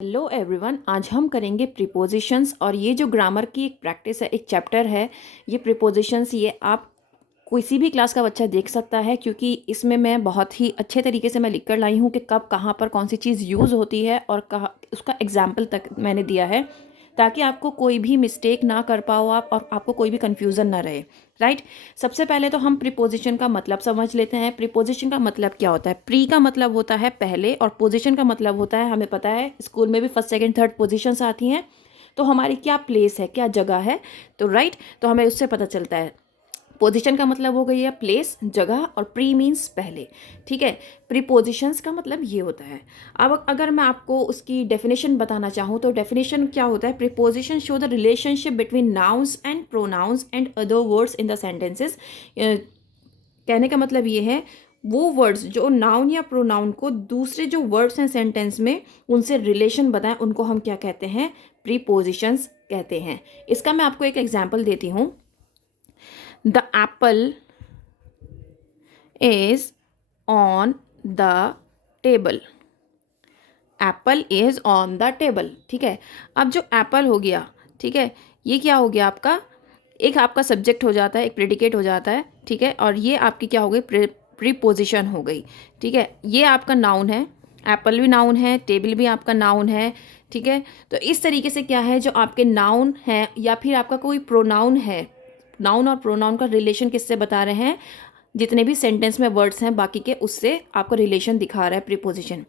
Hello everyone, आज हम करेंगे प्रीपोजिशंस। और ये जो ग्रामर की एक प्रैक्टिस है, एक चैप्टर है ये प्रीपोजिशंस। ये आप किसी भी क्लास का बच्चा देख सकता है, क्योंकि इसमें मैं बहुत ही अच्छे तरीके से मैं लिख कर लाई हूँ कि कब कहाँ पर कौन सी चीज़ यूज़ होती है और कहाँ उसका एग्जाम्पल तक मैंने दिया है, ताकि आपको कोई भी मिस्टेक ना कर पाओ आप, और आपको कोई भी कन्फ्यूज़न ना रहे। राइट। सबसे पहले तो हम प्रीपोजिशन का मतलब समझ लेते हैं। प्रीपोजिशन का मतलब क्या होता है? प्री का मतलब होता है पहले, और पोजिशन का मतलब होता है, हमें पता है स्कूल में भी फर्स्ट सेकंड थर्ड पोजिशंस आती हैं, तो हमारी क्या प्लेस है, क्या जगह है। तो राइट, तो हमें उससे पता चलता है। पोजीशन का मतलब हो गई है प्लेस, जगह, और प्री मीन्स पहले। ठीक है। प्रीपोजिशंस का मतलब ये होता है। अब अगर मैं आपको उसकी डेफिनेशन बताना चाहूँ तो डेफिनेशन क्या होता है? Preposition show the relationship between nouns and pronouns and other words in the sentences. कहने का मतलब ये है, वो वर्ड्स जो नाउन या प्रोनाउन को दूसरे जो वर्ड्स हैं सेंटेंस में उनसे रिलेशन बताएं, उनको हम क्या कहते हैं? प्रीपोजिशंस कहते हैं। इसका मैं आपको एक एग्जांपल देती हूँ। The apple is on the table. Apple is on the table. ठीक है। अब जो एप्पल हो गया, ठीक है, ये क्या हो गया आपका? एक आपका सब्जेक्ट हो जाता है, एक प्रेडिकेट हो जाता है। ठीक है। और ये आपकी क्या हो गई? प्रीपोजिशन हो गई। ठीक है। ये आपका नाउन है, एप्पल भी नाउन है, टेबल भी आपका नाउन है। ठीक है। तो इस तरीके से क्या है, जो आपके नाउन है या फिर आपका कोई प्रोनाउन है, नाउन और प्रोनाउन का रिलेशन किससे बता रहे हैं? जितने भी सेंटेंस में वर्ड्स हैं बाकी के, उससे आपको रिलेशन दिखा रहा है प्रीपोजिशन।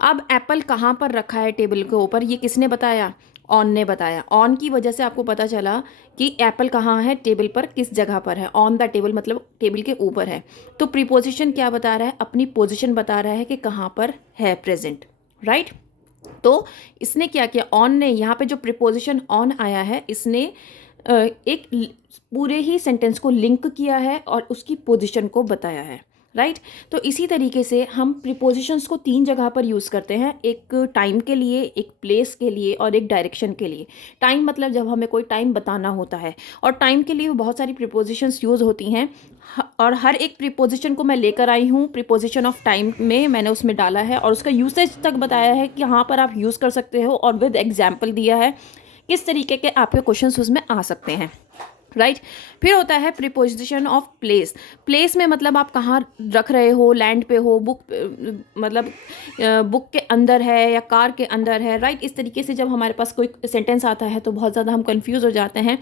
अब एप्पल कहाँ पर रखा है टेबल के ऊपर, ये किसने बताया? ऑन ने बताया। ऑन की वजह से आपको पता चला कि एप्पल कहाँ है, टेबल पर, किस जगह पर है। ऑन द टेबल मतलब टेबल के ऊपर है। तो प्रीपोजिशन क्या बता रहा है? अपनी पोजीशन बता रहा है कि कहाँ पर है प्रेजेंट। राइट। तो इसने क्या किया? ऑन ने, यहाँ पे जो प्रीपोजिशन ऑन आया है, इसने एक पूरे ही सेंटेंस को लिंक किया है और उसकी पोजीशन को बताया है। राइट। तो इसी तरीके से हम प्रीपोजिशंस को तीन जगह पर यूज़ करते हैं, एक टाइम के लिए, एक प्लेस के लिए, और एक डायरेक्शन के लिए। टाइम मतलब जब हमें कोई टाइम बताना होता है, और टाइम के लिए बहुत सारी प्रीपोजिशंस यूज़ होती हैं। और हर एक प्रीपोजिशन को मैं लेकर आई हूँ प्रीपोजिशन ऑफ टाइम में, मैंने उसमें डाला है और उसका यूसेज तक बताया है कि यहाँ पर आप यूज़ कर सकते हो, और विद एग्जाम्पल दिया है किस तरीके के आपके क्वेश्चंस उसमें आ सकते हैं। राइट। फिर होता है प्रीपोजिशन ऑफ प्लेस। प्लेस में मतलब आप कहाँ रख रहे हो, लैंड पे हो, बुक मतलब बुक के अंदर है या कार के अंदर है। राइट। इस तरीके से जब हमारे पास कोई सेंटेंस आता है तो बहुत ज़्यादा हम कंफ्यूज हो जाते हैं।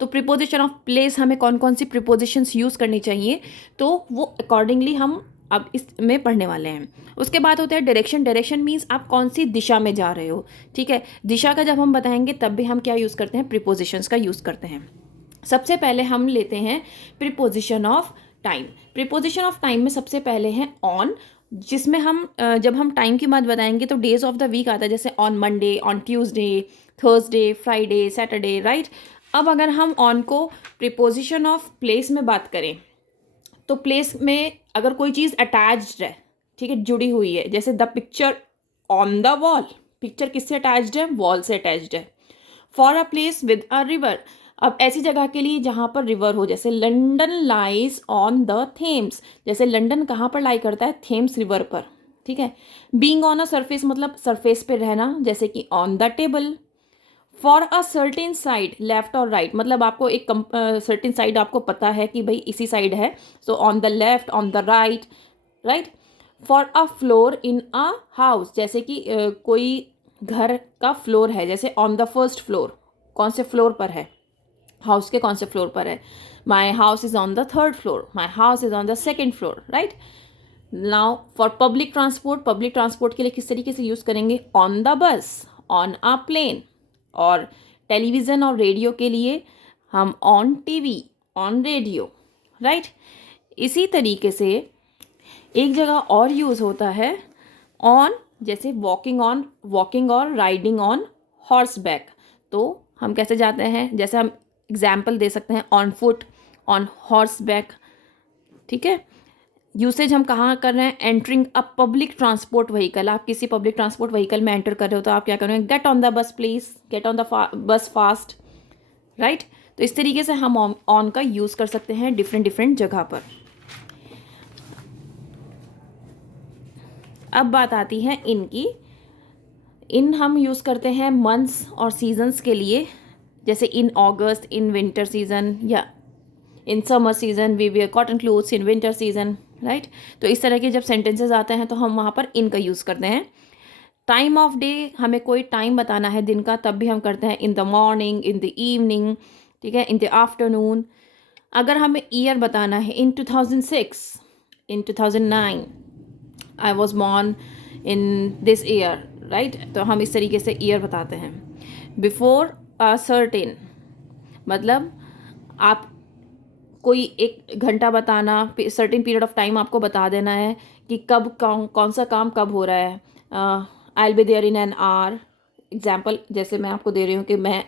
तो प्रीपोजिशन ऑफ प्लेस, हमें कौन कौन सी प्रीपोजिशंस यूज़ करनी चाहिए, तो वो अकॉर्डिंगली हम अब इसमें पढ़ने वाले हैं। उसके बाद होता है डायरेक्शन। डायरेक्शन मीन्स आप कौन सी दिशा में जा रहे हो। ठीक है। दिशा का जब हम बताएंगे तब भी हम क्या यूज़ करते हैं? प्रीपोजिशंस का यूज़ करते हैं। सबसे पहले हम लेते हैं preposition of time. Preposition of time में सबसे पहले है ऑन, जिसमें हम जब हम टाइम की बात बताएंगे तो डेज ऑफ द वीक आता है, जैसे on Monday, on Tuesday, Thursday, Friday, Saturday. Right. अब अगर हम ऑन को प्रीपोजिशन ऑफ प्लेस में बात करें, तो प्लेस में अगर कोई चीज़ अटैच्ड है, ठीक है, जुड़ी हुई है, जैसे the picture on the wall. Picture किससे अटैच्ड है? वॉल से अटैच्ड है। For a place with a river. अब ऐसी जगह के लिए जहाँ पर रिवर हो, जैसे London lies on the Thames. जैसे लंदन कहाँ पर लाई करता है? थेम्स रिवर पर। ठीक है। बीइंग ऑन अ सरफेस मतलब सरफेस पे रहना, जैसे कि on the table. For a certain side, left और राइट, मतलब आपको एक सर्टेन साइड आपको पता है कि भाई इसी साइड है, so on the left, on the right. Right. For a floor in a house, जैसे कि कोई घर का फ्लोर है, जैसे ऑन द फर्स्ट फ्लोर, कौन से फ्लोर पर है? हाउस के कौन से फ्लोर पर है? My house is on the third floor, my house is on the second floor. Right. Now for public transport, public transport के लिए किस तरीके से यूज़ करेंगे? On the bus, on a plane. और टेलीविज़न और रेडियो के लिए हम on TV, on radio. Right. इसी तरीके से एक जगह और यूज़ होता है ऑन, जैसे वॉकिंग ऑन, वॉकिंग और राइडिंग ऑन हॉर्स बैक। तो हम कैसे जाते हैं? जैसे हम एग्जाम्पल दे सकते हैं on foot, on horse back. ठीक है। यूसेज हम कहाँ कर रहे हैं? Entering a public transport vehicle. आप किसी पब्लिक ट्रांसपोर्ट व्हीकल में एंटर कर रहे हो तो आप क्या करोगे? गेट ऑन द बस प्लीज, गेट ऑन द बस फास्ट। राइट। तो इस तरीके से हम ऑन का यूज़ कर सकते हैं डिफरेंट डिफरेंट जगह पर। अब बात आती है इनकी। इन हम यूज़ करते हैं मंथ्स और सीजन्स के लिए, जैसे in August in winter season, या in summer season we wear cotton clothes in winter season, right. तो इस तरह के जब सेंटेंसेस आते हैं तो हम वहाँ पर इन का यूज़ करते हैं। टाइम ऑफ डे, हमें कोई टाइम बताना है दिन का, तब भी हम करते हैं in the morning, in the evening, ठीक है, इन द आफ्टरनून। अगर हमें ईयर बताना है, इन 2006, इन 2009, I was born in this year, right. तो हम इस तरीके से ईयर बताते हैं। बिफोर अ सर्टेन, मतलब आप कोई एक घंटा बताना, सर्टेन पीरियड ऑफ टाइम आपको बता देना है कि कब कौन सा काम कब हो रहा है। I will be there in an hour, example जैसे मैं आपको दे रही हूँ कि मैं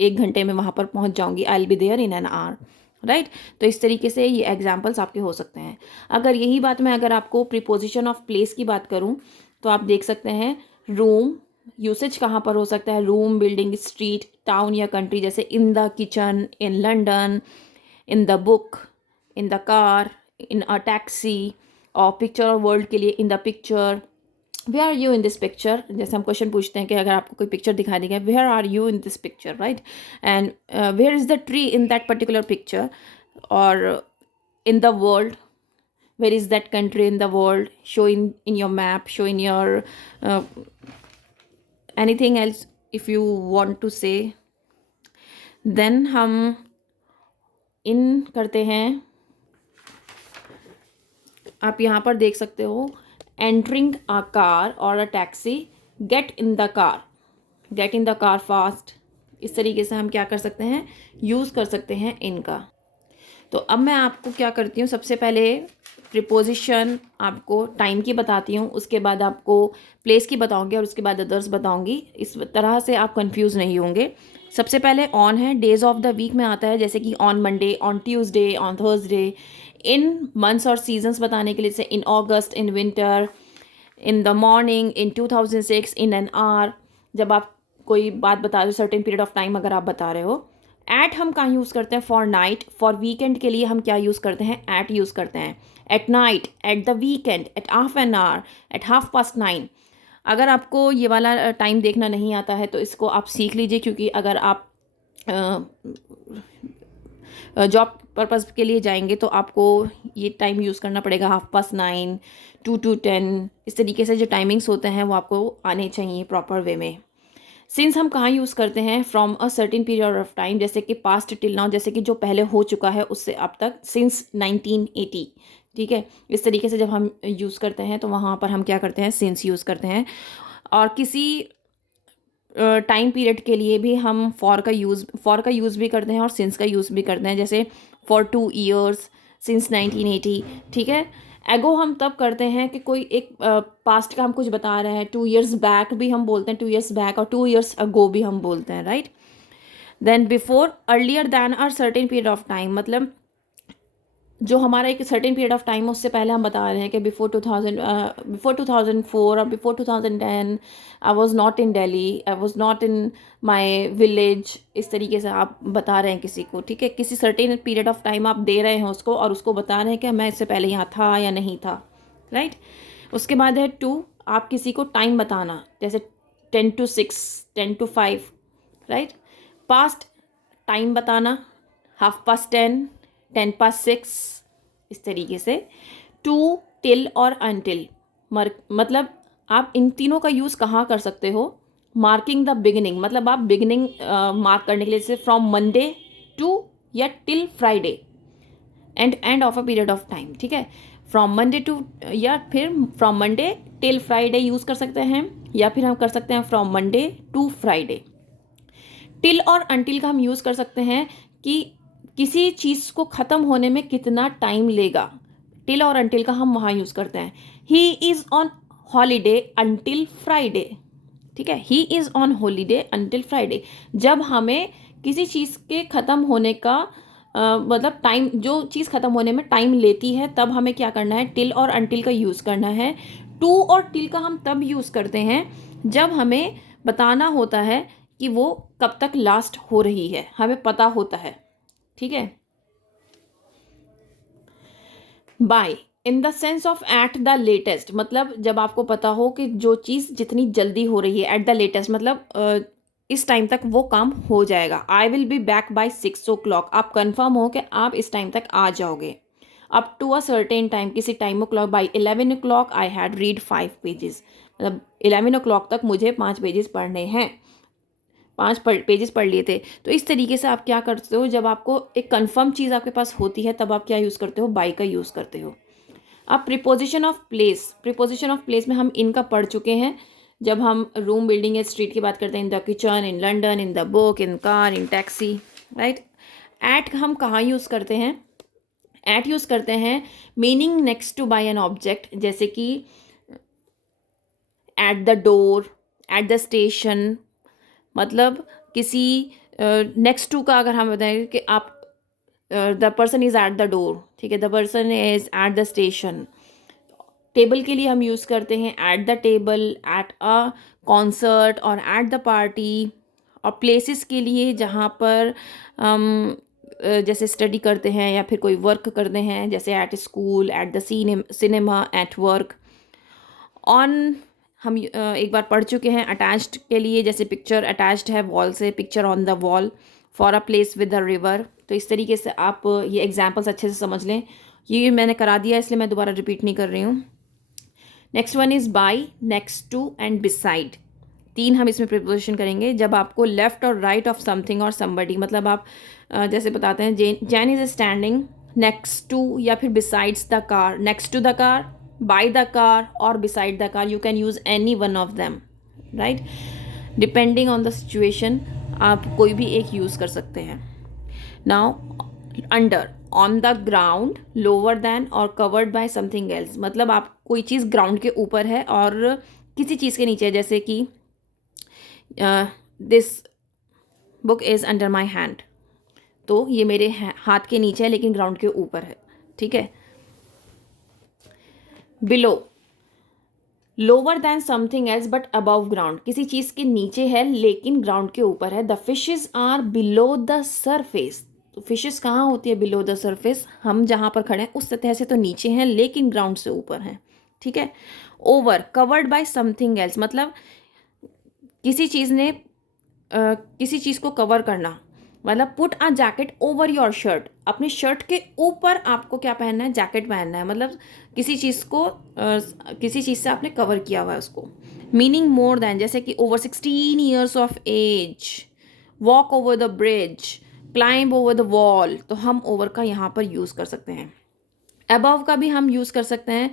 1 घंटे में वहाँ पर पहुँच जाऊँगी, I will be there in an hour, right. तो इस तरीके से ये एग्जाम्पल्स आपके हो सकते हैं। अगर यही बात मैं अगर आपको प्रीपोजिशन ऑफ प्लेस की बात करूँ तो आप देख सकते हैं रूम, यूसेज कहाँ पर हो सकता है, रूम, बिल्डिंग, स्ट्रीट, टाउन या कंट्री, जैसे in the kitchen, in London, in the book, in the car, in a taxi, और पिक्चर और वर्ल्ड के लिए in the picture, where are you in this picture. जैसे हम क्वेश्चन पूछते हैं कि अगर आपको कोई पिक्चर दिखाई देगा, where are you in this picture, right, and where is the tree in that particular picture, और in the world, where is that country in the world, show in your map, show in your anything else if you want to say। then हम इन करते हैं, आप यहाँ पर देख सकते हो, एंटरिंग अ कार और a taxi, gate in the car, gate in the car fast. इस तरीके से हम क्या कर सकते हैं, यूज़ कर सकते हैं इनका। तो अब मैं आपको क्या करती हूँ, सबसे पहले प्रीपोजिशन आपको टाइम की बताती हूँ, उसके बाद आपको प्लेस की बताऊँगी और उसके बाद अदर्स बताऊँगी। इस तरह से आप कंफ्यूज नहीं होंगे। सबसे पहले ऑन है, डेज ऑफ द वीक में आता है, जैसे कि on Monday, on Tuesday, on Thursday. In months और सीजन्स बताने के लिए, जैसे in August, in winter, in the morning, in 2006, in an hour. जब आप कोई बात बता रहे हो, सर्टेन पीरियड ऑफ टाइम अगर आप बता रहे हो। एट हम कहाँ यूज़ करते हैं, फॉर नाइट, फॉर वीकेंड के लिए हम क्या यूज़ करते हैं, एट यूज़ करते हैं। At night, at the weekend, at half an hour, at 9:30। अगर आपको ये वाला टाइम देखना नहीं आता है तो इसको आप सीख लीजिए, क्योंकि अगर आप जॉब पर्पज़ के लिए जाएंगे तो आपको ये टाइम यूज़ करना पड़ेगा, 9:30, 2 to 10। इस तरीके से जो टाइमिंग्स होते हैं वो आपको आने चाहिए प्रॉपर वे में। सिंस हम कहाँ यूज़ करते हैं, from a certain period of time, जैसे कि पास्ट टिल नाउ, जैसे कि जो पहले हो चुका है उससे अब तक, सिंस 1980, ठीक है। इस तरीके से जब हम यूज़ करते हैं तो वहाँ पर हम क्या करते हैं, सिंस यूज़ करते हैं। और किसी टाइम पीरियड के लिए भी हम फॉर का यूज़ भी करते हैं और सिंस का यूज़ भी करते हैं, जैसे फॉर 2 years, सिंस 1980, ठीक है। एगो हम तब करते हैं कि कोई एक पास्ट का हम कुछ बता रहे हैं, 2 years बैक भी हम बोलते हैं, 2 years बैक, और 2 years अगो भी हम बोलते हैं, right. Then before, earlier than are certain period of time, मतलब जो हमारा एक सर्टेन पीरियड ऑफ टाइम है उससे पहले हम बता रहे हैं कि बिफोर 2004 और before 2010 I was not in Delhi, I was not in my village. इस तरीके से आप बता रहे हैं किसी को, ठीक है, किसी सर्टेन पीरियड ऑफ टाइम आप दे रहे हैं उसको और उसको बता रहे हैं कि मैं इससे पहले यहाँ था या नहीं था, राइट। उसके बाद है टू, आप किसी को टाइम बताना, जैसे 10 to 6, 10 to 5, right. Past time बताना, 10:30, 10:06, इस तरीके से। टू, टिल और अनटिल, मतलब आप इन तीनों का यूज़ कहाँ कर सकते हो, मार्किंग द बिगिनिंग, मतलब आप बिगिनिंग मार्क करने के लिए, जैसे फ्रॉम मंडे टू या till Friday, end of a period of time, ठीक है। फ्रॉम मंडे टू, या फिर from Monday till Friday use कर सकते हैं, या फिर हम कर सकते हैं from Monday to Friday. Till और अनटिल का हम यूज़ कर सकते हैं कि किसी चीज़ को ख़त्म होने में कितना टाइम लेगा, टिल और अनटिल का हम वहाँ यूज़ करते हैं। He is on holiday until Friday, ठीक है, he is on holiday until Friday. जब हमें किसी चीज़ के ख़त्म होने का मतलब टाइम, जो चीज़ ख़त्म होने में टाइम लेती है, तब हमें क्या करना है, टिल और अनटिल का यूज़ करना है। टू और टिल का हम तब यूज़ करते हैं जब हमें बताना होता है कि वो कब तक लास्ट हो रही है, हमें पता होता है, ठीक है। By, in the sense of at the latest, मतलब जब आपको पता हो कि जो चीज़ जितनी जल्दी हो रही है, एट द लेटेस्ट मतलब इस टाइम तक वो काम हो जाएगा। आई will be back by 6 o'clock, आप कन्फर्म हो कि आप इस टाइम तक आ जाओगे। Up to a certain time, किसी time o'clock, by 11 o'clock I had read 5 pages, मतलब 11 o'clock तक मुझे 5 पेजेस पढ़ने हैं, 5 पेजेस पढ़ लिए थे। तो इस तरीके से आप क्या करते हो, जब आपको एक कन्फर्म चीज़ आपके पास होती है तब आप क्या यूज़ करते हो, बाई का यूज़ करते हो। अब preposition of place, preposition of place में हम इनका पढ़ चुके हैं जब हम रूम, बिल्डिंग या स्ट्रीट की बात करते हैं। In the kitchen, in London, in the book, in car, in taxi, right. At हम कहाँ यूज़ करते हैं, एट यूज़ करते हैं meaning next to by an object, जैसे कि at the door, at the station, मतलब किसी नेक्स्ट टू का अगर हम बताएं कि आप the person is eight the door, ठीक है, the person is eight the station. Table के लिए हम यूज़ करते हैं at the table, at a concert और एट द पार्टी। और प्लेसेस के लिए जहाँ पर हम जैसे स्टडी करते हैं या फिर कोई वर्क करते हैं, जैसे at school, at the cinema, at work. On हम एक बार पढ़ चुके हैं। अटैच्ड के लिए जैसे पिक्चर अटैच्ड है वॉल से, picture on the wall. For a place with the river. तो इस तरीके से आप ये एग्जाम्पल्स अच्छे से समझ लें। ये मैंने करा दिया इसलिए मैं दोबारा रिपीट नहीं कर रही हूँ। Next one is by, next to and beside. 3 हम इसमें प्रिपोजिशन करेंगे जब आपको लेफ्ट और राइट ऑफ समथिंग और समबडी, मतलब आप जैसे बताते हैं Jain is standing next to या फिर besides the car, next to the car, by the car और beside the car. You can use any one of them, right, depending on the situation आप कोई भी एक यूज़ कर सकते हैं। Now under, on the ground, lower than और covered by something else, मतलब आप कोई चीज़ ग्राउंड के ऊपर है और किसी चीज़ के नीचे है, जैसे कि this book is under my hand, तो ये मेरे हाथ के नीचे है लेकिन ग्राउंड के ऊपर है, ठीक है। Below, lower than something else but above ground, किसी चीज़ के नीचे है लेकिन ग्राउंड के ऊपर है। The fishes are below the surface, तो फिशेस कहाँ होती है, बिलो द सरफेस, हम जहाँ पर खड़े हैं उस सतह से तो नीचे हैं लेकिन ग्राउंड से ऊपर हैं, ठीक है। Over, covered by something else, मतलब किसी चीज़ ने किसी चीज़ को कवर करना, मतलब put a jacket over your shirt, अपनी शर्ट के ऊपर आपको क्या पहनना है, जैकेट पहनना है, मतलब किसी चीज़ को किसी चीज़ से आपने कवर किया हुआ है उसको। मीनिंग मोर दैन, जैसे कि over 16 years of age, walk over the bridge, climb over the wall, तो हम ओवर का यहाँ पर यूज़ कर सकते हैं। अबव का भी हम यूज़ कर सकते हैं,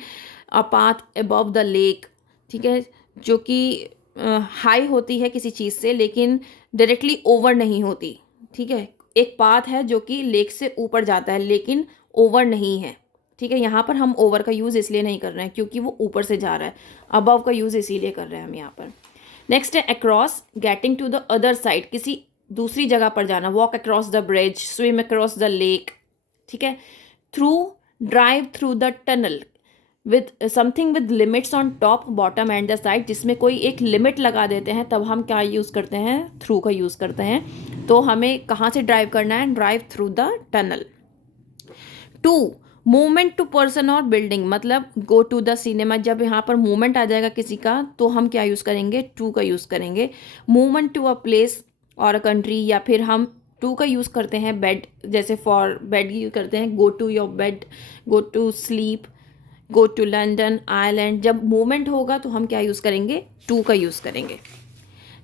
a path above the lake, ठीक है, जो कि हाई होती है किसी चीज़ से लेकिन डायरेक्टली ओवर नहीं होती, ठीक है। एक पाथ है जो कि लेक से ऊपर जाता है लेकिन ओवर नहीं है, ठीक है। यहाँ पर हम ओवर का यूज़ इसलिए नहीं कर रहे हैं क्योंकि वो ऊपर से जा रहा है, अबव का यूज़ इसीलिए कर रहे हैं हम यहाँ पर। नेक्स्ट है across, getting to the other side, किसी दूसरी जगह पर जाना, walk across the bridge, swim across the lake, ठीक है। Through, drive through the tunnel with something with limits on top, bottom and the side, जिसमें कोई एक लिमिट लगा देते हैं तब हम क्या यूज़ करते हैं, थ्रू का यूज़ करते हैं। तो हमें कहाँ से ड्राइव करना है, drive through the tunnel. To, movement to person और बिल्डिंग, मतलब गो टू द सिनेमा, जब यहाँ पर मूवमेंट आ जाएगा किसी का तो हम क्या यूज़ करेंगे, टू का यूज़ करेंगे। मूवमेंट टू अ प्लेस और अ कंट्री, या फिर हम टू का यूज़ करते हैं बेड, जैसे फॉर बेड यूज़ करते हैं go to your bed, go to sleep, go to London, Ireland. जब मूवमेंट होगा तो हम क्या यूज़ करेंगे, टू का यूज़ करेंगे।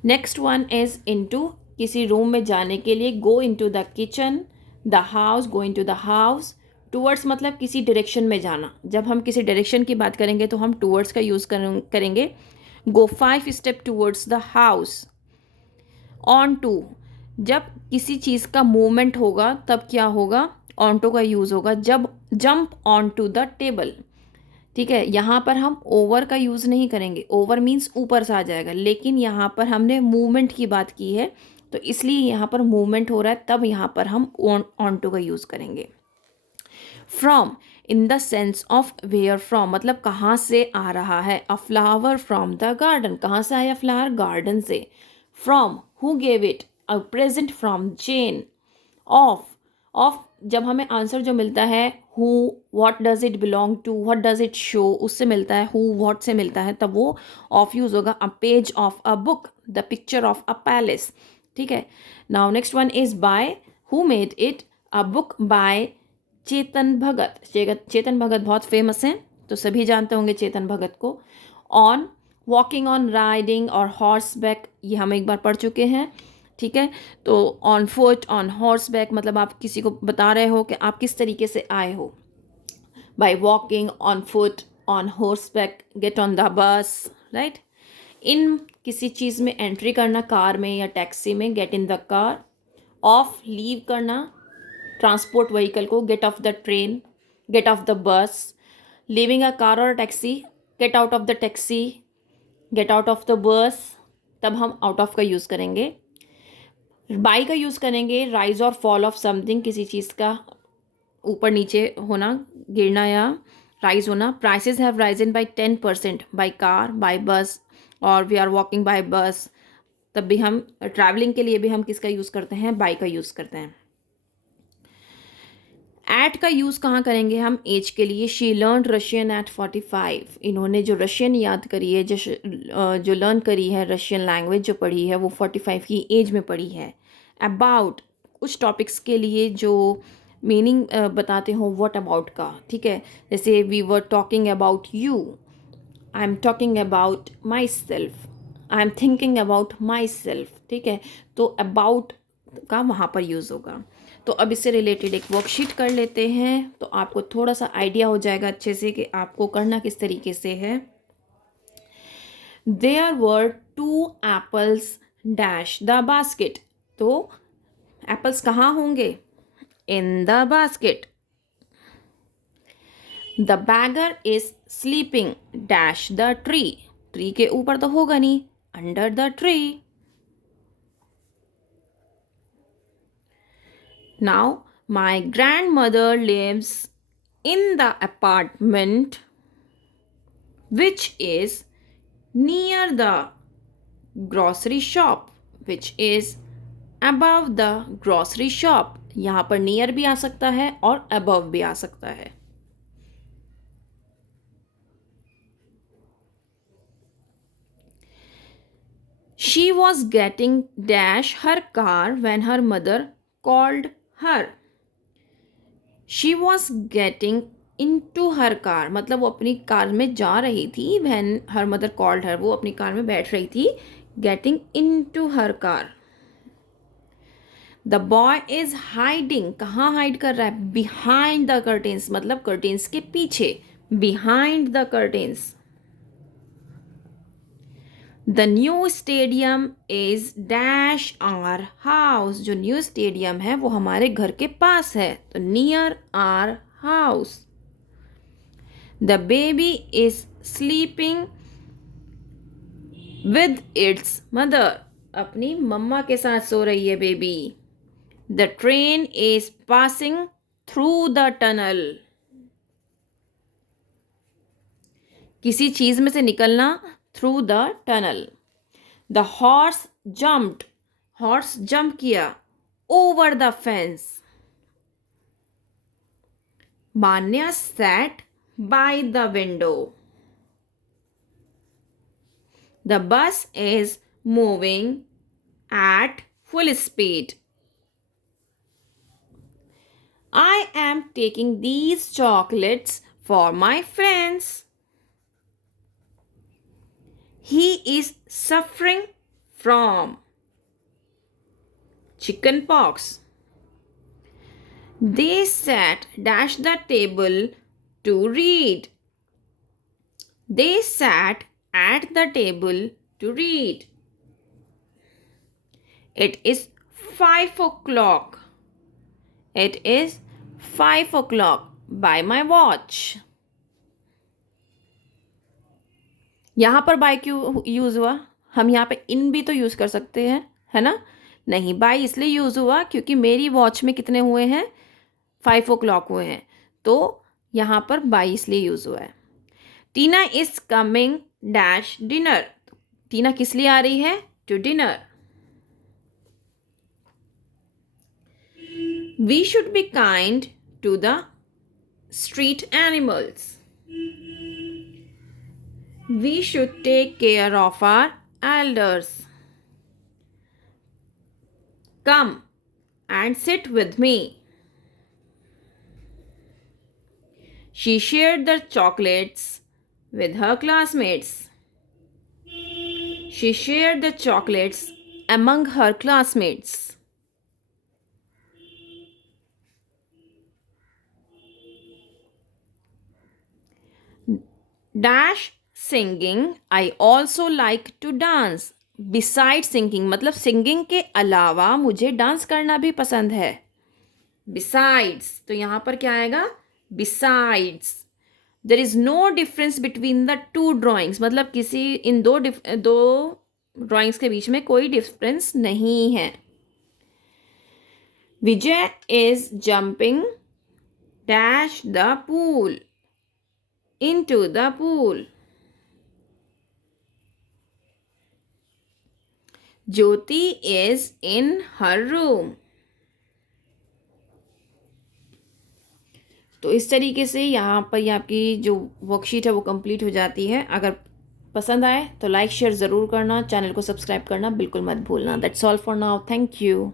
नेक्स्ट वन इज़ इनटू, किसी रूम में जाने के लिए go into the kitchen, the house, go into the house. Towards मतलब किसी डायरेक्शन में जाना, जब हम किसी डायरेक्शन की बात करेंगे तो हम टूवर्ड्स का यूज़ करेंगे। Go 5 step towards the house. On to, जब किसी चीज़ का मूवमेंट होगा तब क्या होगा, ऑन टू का यूज़ होगा। जब jump on to the table, ठीक है, यहाँ पर हम ओवर का यूज़ नहीं करेंगे, ओवर मीन्स ऊपर से आ जाएगा, लेकिन यहाँ पर हमने मूवमेंट की बात की है तो इसलिए यहाँ पर मूवमेंट हो रहा है तब यहाँ पर हम ऑन टू का यूज़ करेंगे। From, in the sense of where from, मतलब कहाँ से आ रहा है। A flower from the garden, कहाँ से आया फ्लावर, गार्डन से। From, who gave it, a present from Jane. Of, of जब हमें आंसर जो मिलता है who, what does it belong to, what does it show, उससे मिलता है, हु व्हाट से मिलता है, तब वो ऑफ यूज होगा. A page of a book, the picture of a palace. ठीक है. Now next one is by. Who made it? A book by Chetan Bhagat. Chetan Bhagat बहुत फेमस हैं, तो सभी जानते होंगे चेतन भगत को. ऑन, वॉकिंग ऑन, राइडिंग और हॉर्स बैक, ये हम एक बार पढ़ चुके हैं. ठीक है. तो on foot, on horse back मतलब आप किसी को बता रहे हो कि आप किस तरीके से आए हो. By walking, on foot, on horse back, get on the bus. Right. In किसी चीज़ में एंट्री करना, कार में या टैक्सी में, get in the car. Off, leave करना ट्रांसपोर्ट व्हीकल को, get off the train, get off the bus. Leaving a car और taxi, get out of the taxi, get out of the bus. तब हम out of का use करेंगे. By का use करेंगे rise और फॉल ऑफ समथिंग, किसी चीज़ का ऊपर नीचे होना, गिरना या राइज होना. Prices have Ryzen by 10% by car, by bus, और we are walking by bus. तब भी हम ट्रैवलिंग के लिए भी हम किसका यूज़ करते हैं? बाई का यूज़ करते हैं. एट का यूज़ कहाँ करेंगे हम? एज के लिए. She learn Russian at 45. इन्होंने जो रशियन याद करी है, जो लर्न करी है, रशियन लैंग्वेज जो पढ़ी है, वो 45 की एज में पढ़ी है. अबाउट, कुछ टॉपिक्स के लिए जो मीनिंग बताते हो व्हाट अबाउट का. ठीक है. जैसे we were talking about you, I am talking about myself, I am thinking about myself. ठीक है. तो अबाउट का वहाँ पर यूज़ होगा. तो अब इससे रिलेटेड एक वर्कशीट कर लेते हैं, तो आपको थोड़ा सा आइडिया हो जाएगा अच्छे से कि आपको करना किस तरीके से है. There were 2 apples dash the basket. तो एप्पल्स कहाँ होंगे? In the basket. The badger is sleeping dash the tree. Tree के ऊपर तो होगा नहीं, under the tree. Now, my grandmother lives in the apartment which is near the grocery shop, which is above the grocery shop. यहाँ पर near भी आ सकता है और above भी आ सकता है. She was getting dash her car when her mother called her. She was getting into her car, मतलब वो अपनी कार में जा रही थी. when her mother called her, वो अपनी कार में बैठ रही थी. getting into her car. the boy is hiding, कहाँ हाइड कर रहा है? behind the curtains, मतलब curtains के पीछे. behind the curtains. The new stadium is dash our house. जो न्यू स्टेडियम है वो हमारे घर के पास है, तो near our house. The baby is sleeping with its mother. अपनी मम्मा के साथ सो रही है baby. The train is passing through the tunnel. किसी चीज में से निकलना, through the tunnel. The horse jumped. Horse jump किया over the fence. Manya sat by the window. The bus is moving at full speed. I am taking these chocolates for my friends. He is suffering from chicken pox. They sat dash the table to read. They sat at the table to read. It is 5 o'clock. It is 5 o'clock by my watch. यहाँ पर bye क्यों use हुआ? हम यहाँ पे इन भी तो use कर सकते हैं, है ना? नहीं, बाय इसलिए यूज़ हुआ क्योंकि मेरी वॉच में कितने हुए हैं? 5 o'clock हुए हैं, तो यहाँ पर बाय इसलिए यूज़ हुआ है. Tina is coming dash dinner. Tina किस लिए आ रही है? To dinner. We should be kind to the street animals. We should take care of our elders. Come and sit with me. She shared the chocolates with her classmates. She shared the chocolates among her classmates. Dash singing, I also like to dance. Besides singing, मतलब singing के अलावा मुझे dance करना भी पसंद है. Besides, तो यहाँ पर क्या आएगा? Besides. There is no difference between the two drawings. मतलब किसी इन दो ड्राइंग्स के बीच में कोई डिफरेंस नहीं है. विजय is jumping dash the pool. Into the pool. Jyoti is in her room. तो इस तरीके से यहाँ पर ये आपकी जो वर्कशीट है वो कंप्लीट हो जाती है. अगर पसंद आए तो लाइक शेयर ज़रूर करना. चैनल को सब्सक्राइब करना बिल्कुल मत भूलना. That's all for now. Thank you.